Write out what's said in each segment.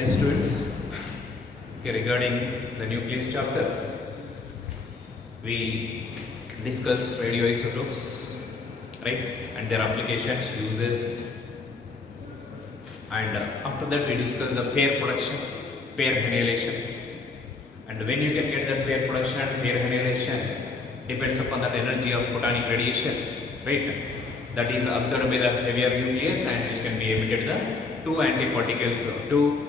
Hi students, okay, regarding the nucleus chapter, we discussed radioisotopes, right, and their applications, uses, and after that we discussed the pair production, pair annihilation, and when you can get that pair production and pair annihilation depends upon that energy of photonic radiation, right, that is absorbed by the heavier nucleus and which can be emitted the two antiparticles, two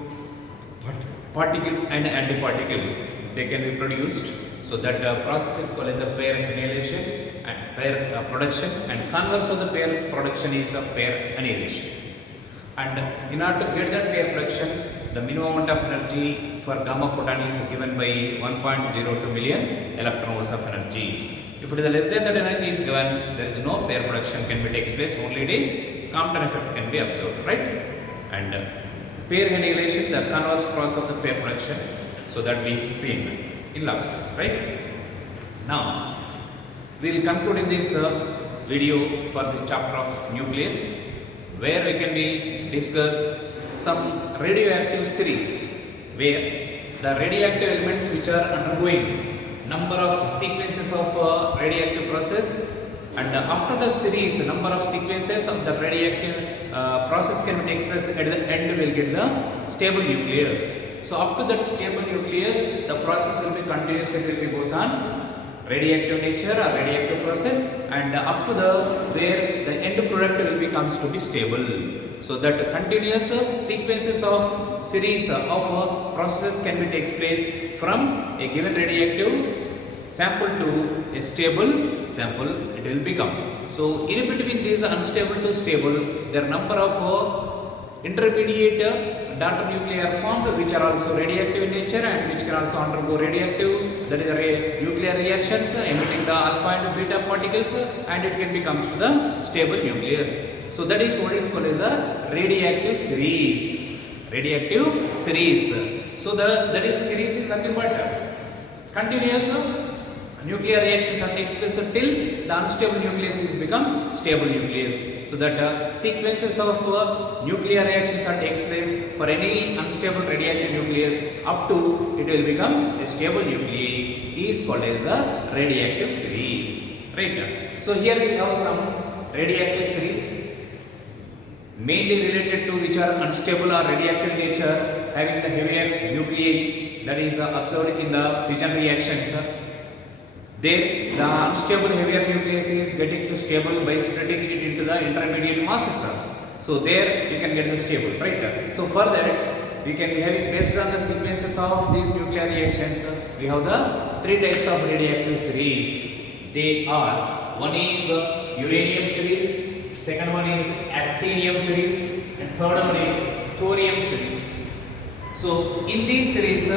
particle and antiparticle, they can be produced. So that process is called as the pair annihilation and pair production, and converse of the pair production is a pair annihilation. And in order to get that pair production, the minimum amount of energy for gamma photon is given by 1.02 million electron volts of energy. If it is less than that energy is given, there is no pair production can be takes place, only it is Compton effect can be observed, right? And pair annihilation, the converse process of the pair production, so that we seen in last class, right? Now we will conclude in this video for this chapter of nucleus, where we can be discuss some radioactive series, where the radioactive elements which are undergoing number of sequences of radioactive process, and after the series number of sequences of the radioactive process can be expressed at the end, will get the stable nucleus. So up to that stable nucleus, the process will be continuous, it will be goes on radioactive nature or radioactive process, and up to the where the end product will be comes to be stable. So that continuous sequences of series of processes can be takes place from a given radioactive sample to a stable sample, it will become. So in between these unstable to stable, there are number of intermediate daughter nuclei are formed, which are also radioactive in nature and which can also undergo radioactive, that is nuclear reactions emitting the alpha and beta particles, and it can becomes to the stable nucleus. So that is what is called as the radioactive series. Radioactive series. So that is series is nothing but continuous nuclear reactions are takes place till the unstable nucleus is become stable nucleus. So that sequences of nuclear reactions are takes place for any unstable radioactive nucleus up to it will become a stable nuclei is called as a radioactive series, right? So here we have some radioactive series mainly related to which are unstable or radioactive nature, having the heavier nuclei, that is observed in the fission reactions. There the unstable heavier nucleus is getting to stable by splitting it into the intermediate masses. So there you can get the stable, right? So further we can be having, based on the sequences of these nuclear reactions, we have the three types of radioactive series. They are, one is uranium series, second one is actinium series, and third one is thorium series. So in these series,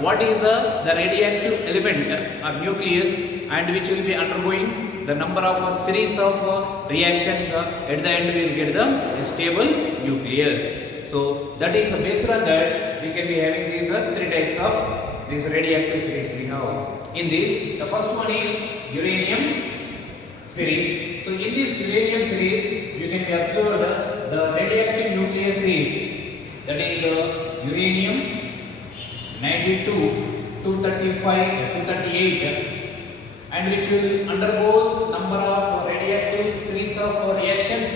what is the radioactive element or nucleus, and which will be undergoing the number of series of reactions, at the end we will get the stable nucleus. So that is based on that we can be having these three types of these radioactive series we have. In this, the first one is uranium series. So in this uranium series, you can be observed the radioactive nucleus is, that is uranium 92, 235, 238, and which will undergoes number of radioactive series of reactions,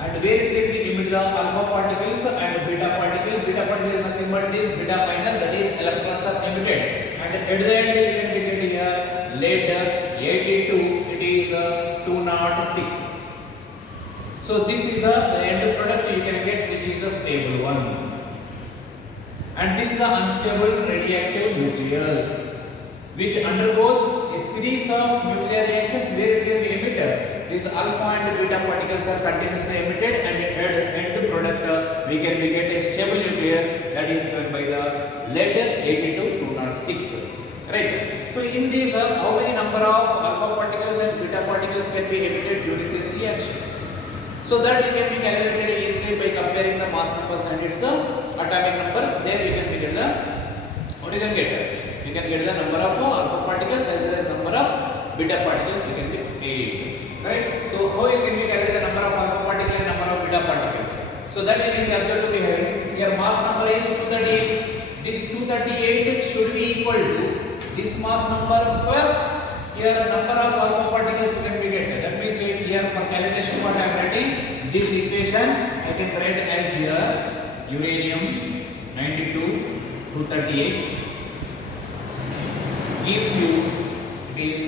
and where it can be emit the alpha particles and beta particle. Beta particle is nothing but this beta minus, that is electrons are emitted, and at the end you can get here lead 82, it is 206. So this is the end product you can get, which is a stable one. And this is the unstable radioactive nucleus, which undergoes a series of nuclear reactions where it can be emitted. These alpha and beta particles are continuously emitted, and at the end product we can get a stable nucleus, that is given by the lead 82-206, right? So in these, how many number of alpha particles and beta particles can be emitted during these reactions? So that we can be calculated easily by comparing the mass numbers and its atomic numbers. There you can get the, what you can get? You can get the number of alpha particles as well as number of beta particles we can be, right? So how you can be calculate the number of alpha particles and number of beta particles? So that we can be observed to be having Here mass number is 238. This 238 should be equal to this mass number plus here number of alpha particles you can be get. That means here for calculation what I am writing this equation I can write as here uranium 92 238 gives you this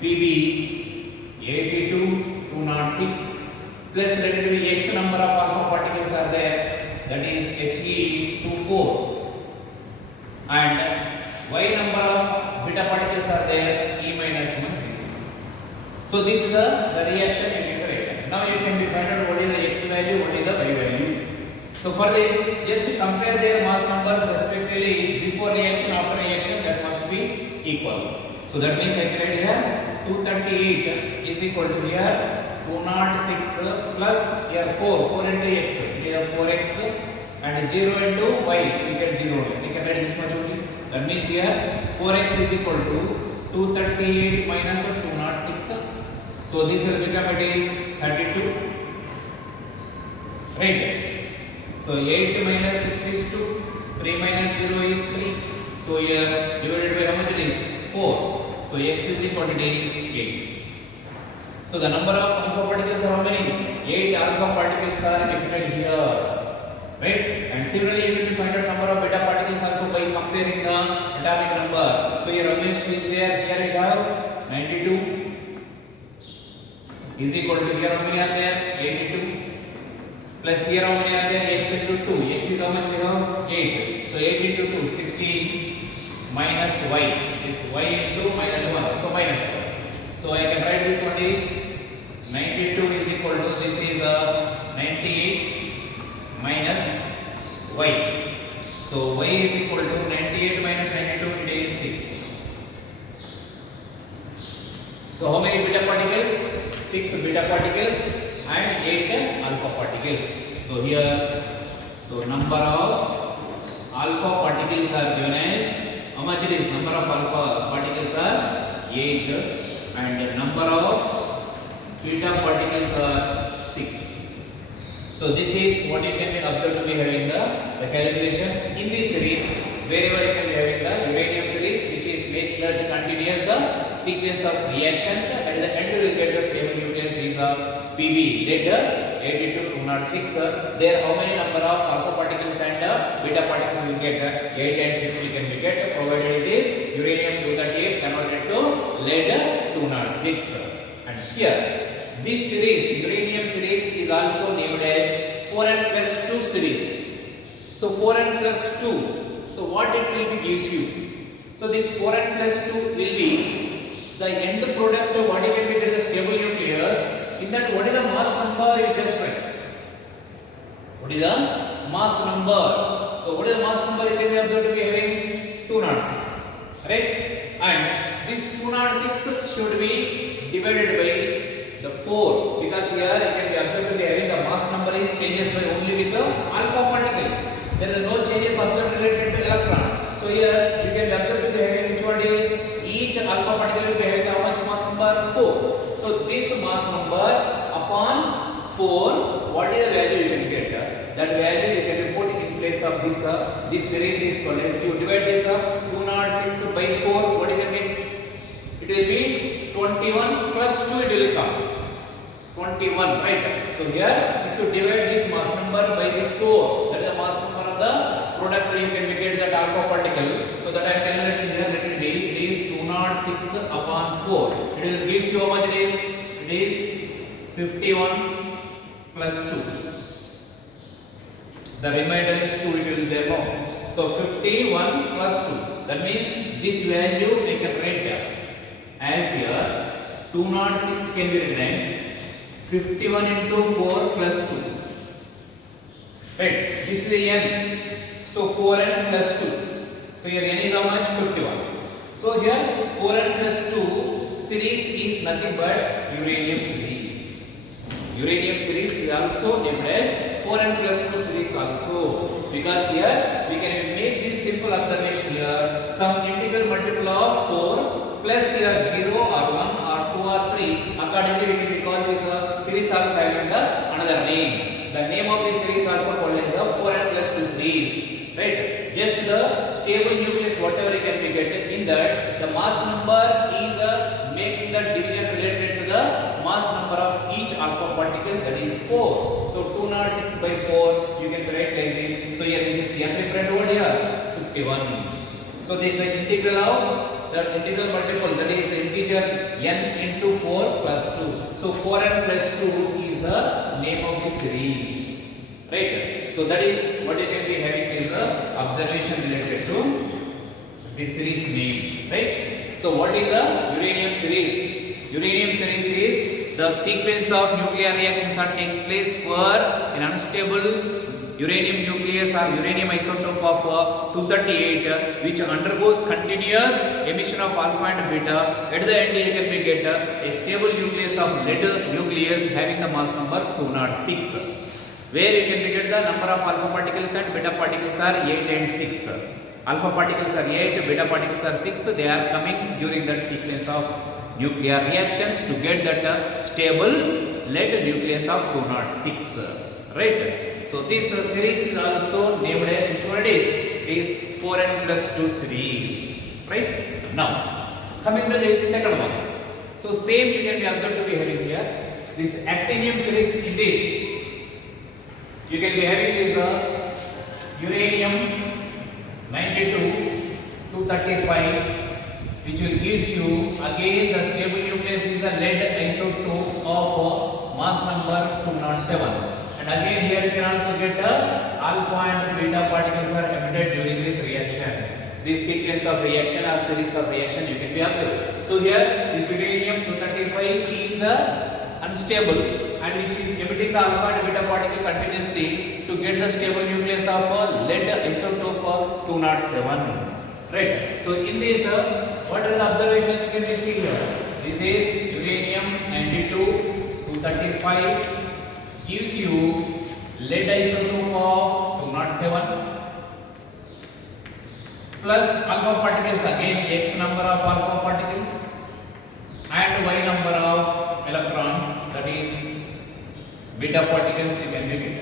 Pb 82 206 plus let it be x number of alpha particles are there, that is He24, and y number of beta particles are there, E minus 1. So this is the reaction you can correct. Now you can be find out what is the x value, what is the y value. So for this, just to compare their mass numbers respectively before reaction, after reaction, that must be equal. So that means I can write here 238 is equal to here 206 plus here 4 into x, here 4x and 0 into y, you get 0. I can write this much only. That means here 4x is equal to 238 minus 206. So this will become it is 32. Right. So 8 minus 6 is 2. 3 minus 0 is 3. So here divided by how much it is? 4. So x is equal to is 8. So the number of alpha particles are how many? 8 alpha particles are kept here. Right? And similarly you will find out number of beta particles also by comparing the atomic number. So here how much is there? Here we have 92 is equal to here how many are there? 82 plus here how many are there? X into 2. X is how much we have? 8. So 8 into 2 16 minus y is y into minus 1. So minus 1. So I can write this one is 92 is equal to this is 98 minus y. So y is equal to 98 minus 92, it is 6. So how many beta particles? 6 beta particles and 8 alpha particles. So here, so number of alpha particles are given as how much it is? Number of alpha particles are 8 and number of beta particles are 6. So this is what you can be observed to be having the calculation in this series. Wherever you can be having the uranium series, which is makes the continuous sequence of reactions. At the end, you will get the stable nucleus is Pb lead 82 206. There, how many number of alpha particles and beta particles will get? 8 and 6 we can be get, provided it is uranium 238 converted to lead 206. And here, this series, uranium series, is also named as 4n plus 2 series. So 4n plus 2. So what it will be gives you? So this 4n plus 2 will be the end product of what you can be the stable nucleus. In that, what is the mass number you just write? What is the mass number? So what is the mass number you can be observed to be having? 206. Right? And this 206 should be divided by the 4, because here you can be observed to be having the mass number is changes by only with the alpha particle. There is no changes observed related to electron. So here you can be observed to be having which one is each alpha particle will be having how much mass number? 4. So this mass number upon 4, what is the value you can get? That value you can put in place of this series is called as you divide this 206 by 4. What you can get? It will be 21 plus 2 it will come. 21, right? So here, if you divide this mass number by this 4, that is the mass number of the product, you can get that alpha particle. So that I am calculating here, let it be, it is 206 upon 4. It will gives you how much it is? It is 51 plus 2. The remainder is 2, it will be there now. So 51 plus 2. That means this value I can write here as here 206 can be written as 51 into 4 plus 2. Right, this is the n. So 4n plus 2. So here n is how much? 51. So here 4n plus 2 series is nothing but uranium series. Uranium series is also named as 4n plus 2 series also, because here we can make this simple observation here. Some integral multiple of 4 plus here 0 or 1 or 2 or 3, accordingly we can call this series also having the another name. The name of this series also called as the 4n plus 2 series, right? Just the stable nucleus whatever you can be get in that the mass number is making the division related to the mass number of each alpha particle, that is 4. So 206 by 4 you can write like this. So here it is n represent over here 51. So this is the integral of the integral multiple, that is the integer n into 4 plus 2. So 4n plus 2 is the name of the series, right? So that is what you can be having is the observation related to this series name, right? So what is the uranium series? Uranium series is the sequence of nuclear reactions that takes place for an unstable uranium nucleus or uranium isotope of 238 which undergoes continuous emission of alpha and beta. At the end you can be get a stable nucleus of lead nucleus having the mass number 206, where you can be get the number of alpha particles and beta particles are 8 and 6. Alpha particles are 8, beta particles are 6. They are coming during that sequence of nuclear reactions to get that stable lead nucleus of 206, right? So this series is also named as, which one it is? It is 4n plus 2 series, right? Now coming to the second one. So same you can be observed to be having here this actinium series. In this you can be having this uranium 92 235, which will gives you again the stable nucleus is a lead isotope of mass number 207. And again here you can also get alpha and beta particles are emitted during this reaction. This sequence of reaction or series of reaction you can be observed. So here this uranium 235 is unstable and which is emitting the alpha and beta particle continuously to get the stable nucleus of lead isotope 207. Right. So in this, what are the observations you can be seeing here? This is uranium 92 235 gives you lead isotope of 207 plus alpha particles, again x number of alpha particles and y number of electrons, that is beta particles you can make it.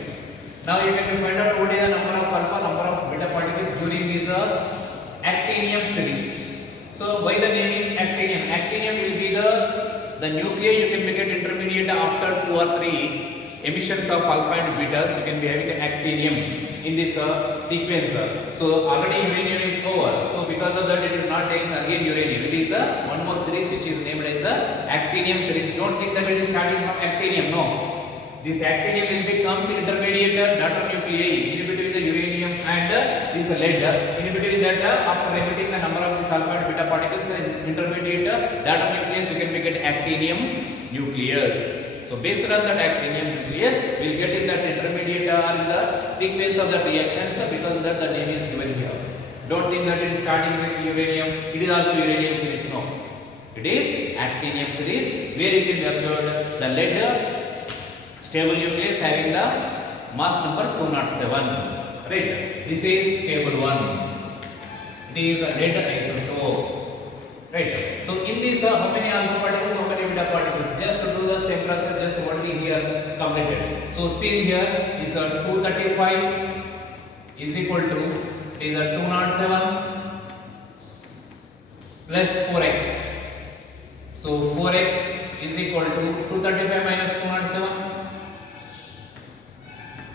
Now you can find out what is the number of alpha, number of beta particles during this actinium series. So why the name is actinium? Actinium will be the nuclei you can make it intermediate after 2 or 3 emissions of alpha and betas. You can be having actinium in this sequence. So already uranium is over. So because of that it is not taking again uranium. It is the one more series which is named as actinium series. Don't think that it is starting from actinium. No. This actinium will becomes intermediate daughter nuclei in between the uranium and this lead. In between that, after emitting the number of this alpha and beta particles, intermediate daughter nucleus you can make it actinium nucleus. So based on that actinium nucleus, we will get in that intermediate or in the sequence of the reactions. Because of that the name is given here. Don't think that it is starting with uranium. It is also uranium series. No, it is actinium series where you can observe the lead stable nucleus having the mass number 207. Right. This is stable one. It is a lead isotope. Right. So in this, how many alpha particles, how many beta particles? Just to do the same process, just what we here completed. So see here, this 235 is equal to is 207 plus 4x. So 4x is equal to 235 minus 207.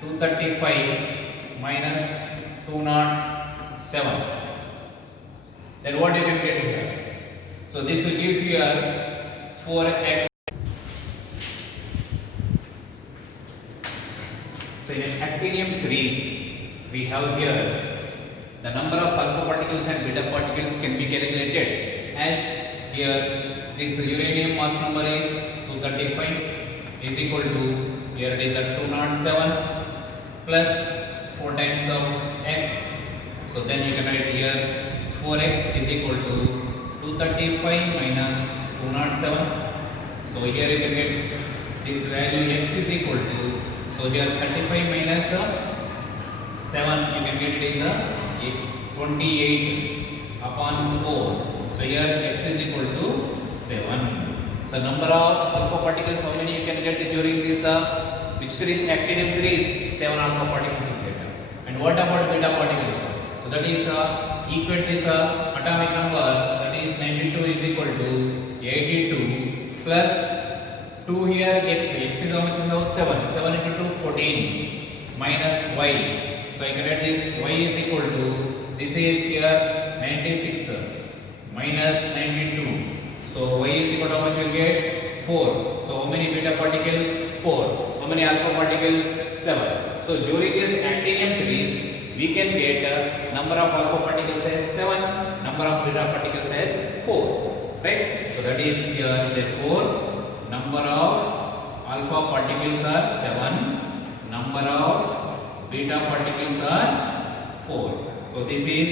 235 minus 207. Then what you can get here? So this will give you here 4x. So in an actinium series, we have here the number of alpha particles and beta particles can be calculated as here this uranium mass number is 235 is equal to here it is 207 plus 4 times of x. So then you can write here 4x is equal to 235 minus 207. So here you can get this value x is equal to, so here 35 minus 7 you can get it is 28 upon 4. So here x is equal to 7. So number of alpha particles, how many you can get during this which series? Actinium series. 7 alpha particles you get. what about beta particles? So that is equate this atomic number, that is 92 is equal to 82 plus 2 here x is how much now 7 into 2 14 minus y. So I can write this y is equal to, this is here 96 minus 92. So y is equal to how much you will get 4. So how many beta particles? 4. How many alpha particles? 7. So during this actinium series we can get number of alpha particles as 7, number of beta particles as 4, right? So that is here, therefore number of alpha particles are 7, number of beta particles are 4. So this is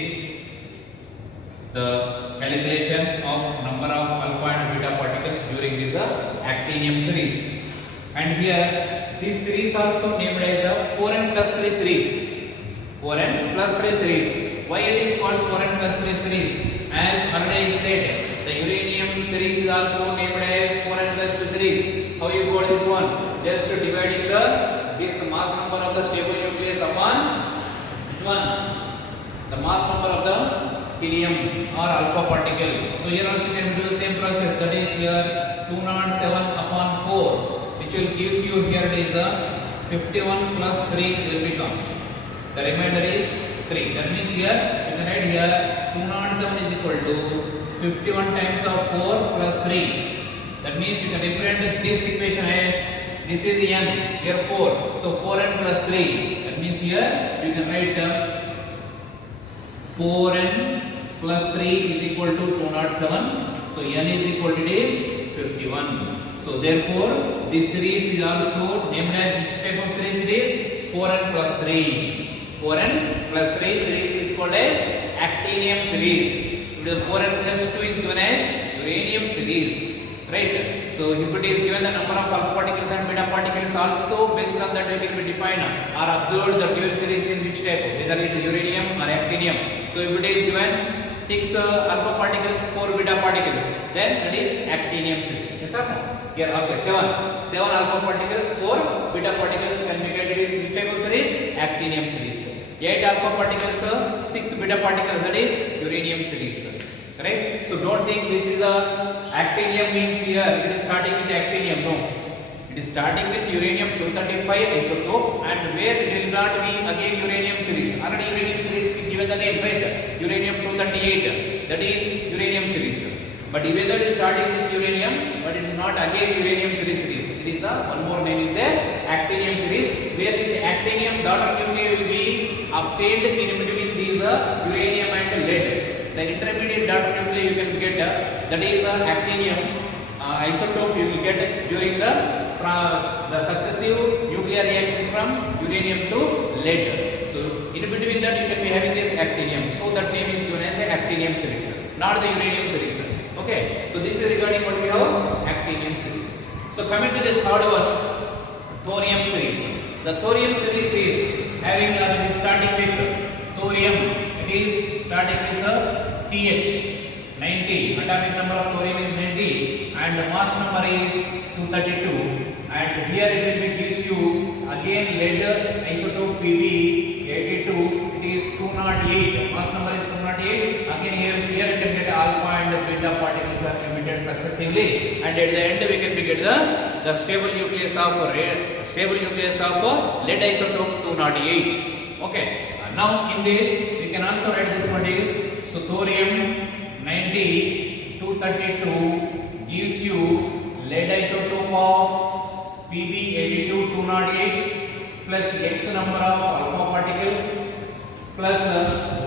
the calculation of number of alpha and beta particles during this actinium series. And here this series also named as a 4n plus 3 series. 4n plus 3 series. Why it is called 4n plus 3 series? As already said, the uranium series is also named as 4n plus 2 series. How you got this one? Just dividing this mass number of the stable nucleus upon which one? The mass number of the helium or alpha particle. So here also you can do the same process. That is here 207 upon 4, which will gives you, here it is 51 plus 3 will become. The remainder is 3. That means here you can write here 207 is equal to 51 times of 4 plus 3. That means you can represent this equation as, this is n, here 4. So 4n plus 3. That means here you can write 4n plus 3 is equal to 207. So n is equal to this 51. So therefore this series is also named as, which type of series it is? 4n plus 3. 4n plus 3 series is called as actinium series. The 4n plus 2 is given as uranium series, right? So if it is given the number of alpha particles and beta particles, also based on that it will be defined or observed the given series in which type, whether it is uranium or actinium. So if it is given 6 alpha particles, 4 beta particles, then it is actinium series. Yes or no? Here, okay, 7 alpha particles, 4 beta particles, can be get it is which type of series? Actinium series. 8 alpha particles, 6 beta particles, that is uranium series. Right? So don't think this is a actinium means here it is starting with actinium. No, it is starting with uranium 235 isotope, and where it will not be again uranium series. Already uranium series we given the name, right? Uranium 238, that is uranium series. But even though it is starting with uranium, but it is not again uranium series. It is the one more name is there, actinium series, where this actinium daughter nuclei will be obtained in between these uranium and lead. The intermediate daughter nuclei you can get, that is actinium isotope you will get during the successive nuclear reactions from uranium to lead. So in between that you can be having this actinium. So that name is given as a actinium series, not the uranium series. Okay, so this is regarding what we have actinium series. So coming to the third one, thorium series. The thorium series is having starting with thorium. It is starting with the TH 90. Atomic number of thorium is 90 and the mass number is 232. And here it will be gives you again lead isotope Pb 82. It is 208. Mass number is 208. Again here you can get alpha and beta particles are emitted successively, and at the end we can get the stable nucleus of lead isotope 208. Okay. Now in this we can also write this one is, so thorium 90 232 gives you lead isotope of Pb 82 208 plus x number of alpha particles plus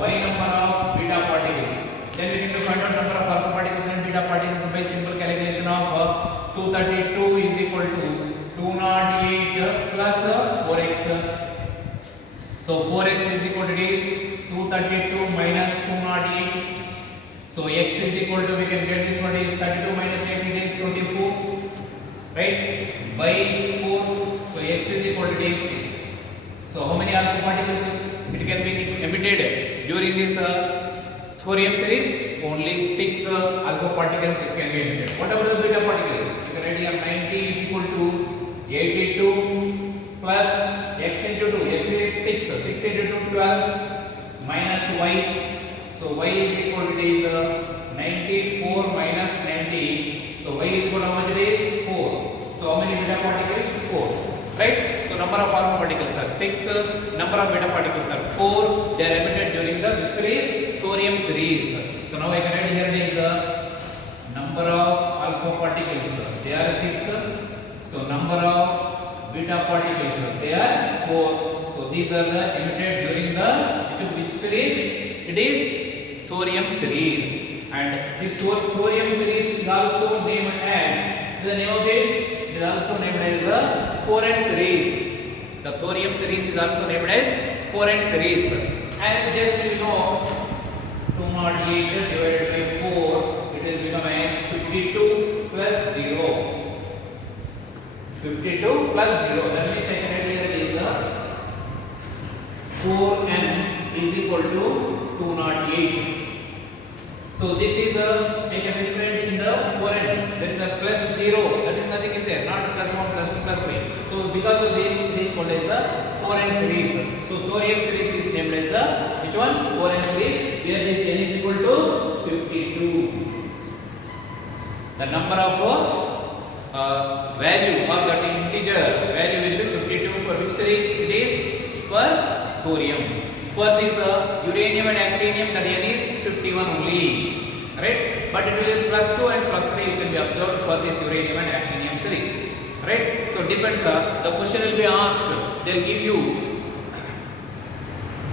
y number of beta particles. Then we need to find out number of alpha particles and beta particles by simple calculation of 232 is equal to 208 plus 4x. So 4x is equal to this 232 minus 208. So x is equal to, we can get this one is 32 minus 8, it is 24, right? By 4. So x is equal to this 6. So how many alpha particles it can be emitted during this thorium series? Only 6 alpha particles it can be emitted. What about the beta particle? You can write here 90 is equal to 82 plus x into 2. X is 6. 6 into 2, 12 minus y. So y is equal to, it is 94 minus 90. So y is equal to how much it is? 4. So how many beta particles? 4. Right? So number of alpha particles are 6. Number of beta particles are 4. They are emitted during the which series? Thorium series. So now I can write here it is number of alpha particles. They are 6. So number of beta particles, they are 4. So these are the emitted during the which series? It is thorium series. And this thorium series is also named as, the name of this is also named as the 4N series. The thorium series is also named as 4N series. As just you know, 208 divided by 4, it will become as 52 plus 0. 52 plus 0. That means I can write here is 4n is equal to 208. So this is I can represent in the 4n. There is a plus 0. That means nothing is there. Not plus 1, plus 2, plus 3. So because of this, it is called as the 4n series. So thorium series is named as the which one? 4n series. Here this n is equal to 52. The number of value or that integer value will be 52 for which series? It is for thorium. For this uranium and actinium, the n is 51 only, right? But it will be plus 2 and plus 3 can be observed for this uranium and actinium series, right? So depends. The question will be asked. They'll give you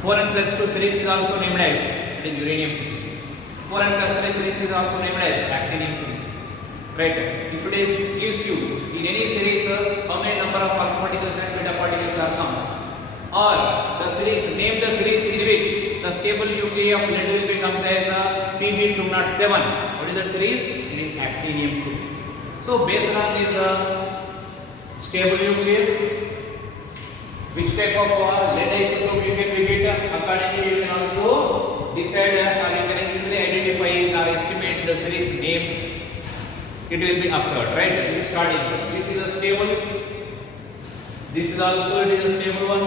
4n plus 2 series is also named as the uranium series. 4n plus 3 series is also named as actinium series. Right? If it is gives you in any series how many number of alpha particles and beta particles are comes, or the series, name the series in which the stable nuclei of lead will becomes as Pb207. What is that series? It is actinium series. So based on this stable nucleus, which type of lead isotope you can pick it, accordingly you can also decide or you can easily identify or estimate the series name. It will be occurred, right? It will start in. This is a stable. This is also it is a stable one,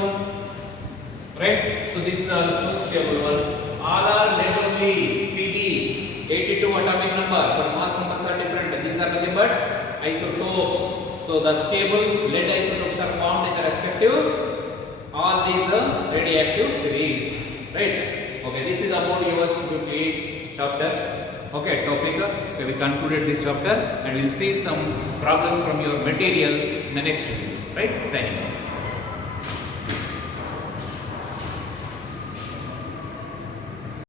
right? So this is also stable one. All are lead only. Pb 82 atomic number, but mass numbers are different. These are nothing but isotopes. So the stable lead isotopes are formed in the respective all these radioactive series, right? Okay, this is about your 58 chapter. Okay, topic. Okay, we concluded this chapter and we will see some problems from your material in the next video. Right? Signing off.